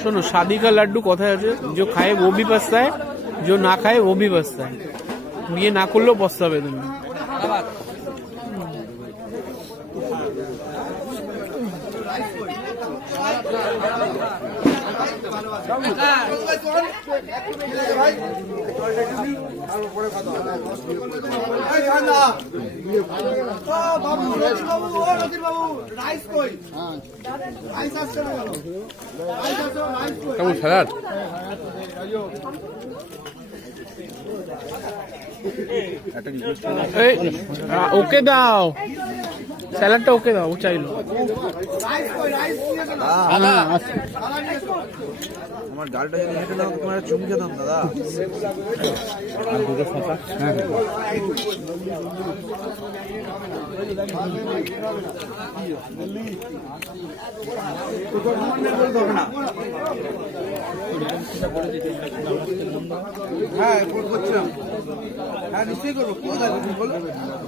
सुनो, शादी का लड्डू कथा है, जो खाए वो भी पछता है, जो ना खाए वो भी पछता है। ये ना कर लो पछताबे तुम। কেমন স্যালাড? ওকে দাও, স্যালাডটা ওকে দাও, ও চাইলো। আমার ডালটা যদি হেঁটে দাও তোমার চুমকে দাম দাদা। হ্যাঁ করছিলাম, হ্যাঁ নিশ্চয়ই করবো।